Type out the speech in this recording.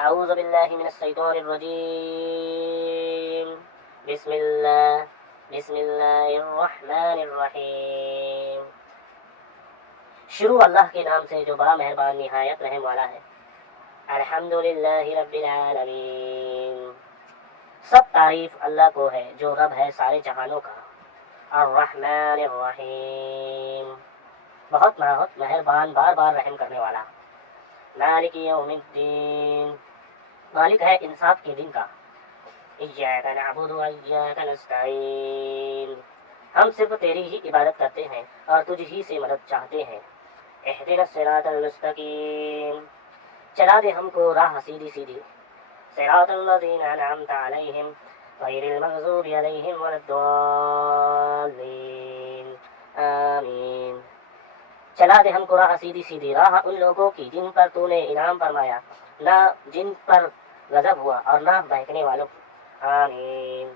اعوذ باللہ من الشیطان الرجیم بسم اللہ الرحمن الرحیم. شروع اللہ کے نام سے جو بڑا مہربان نہایت رحم والا ہے. الحمدللہ رب العالمین. سب تعریف اللہ کو ہے جو رب ہے سارے جہانوں کا. الرحمن الرحیم. بہت مہربان بار بار رحم کرنے والا. مالک یوم الدین. مالک ہے انصاف کے دن کا. ایاک نعبد و ایاک نستعین. ہم صرف تیری ہی عبادت کرتے ہیں اور تجھ ہی سے مدد چاہتے ہیں. اہدنا الصراط المستقیم. چلا دے ہم کو راہ سیدھی سیدھی. صراط الذین انعمت علیہم غیر المغضوب علیہم ولا الضالین. آمین. چلا دے ہم کو راہ سیدھی سیدھی، راہ ان لوگوں کی جن پر تو نے انعام فرمایا، نہ جن پر غضب ہوا اور نہ بہکنے والوں. آمین.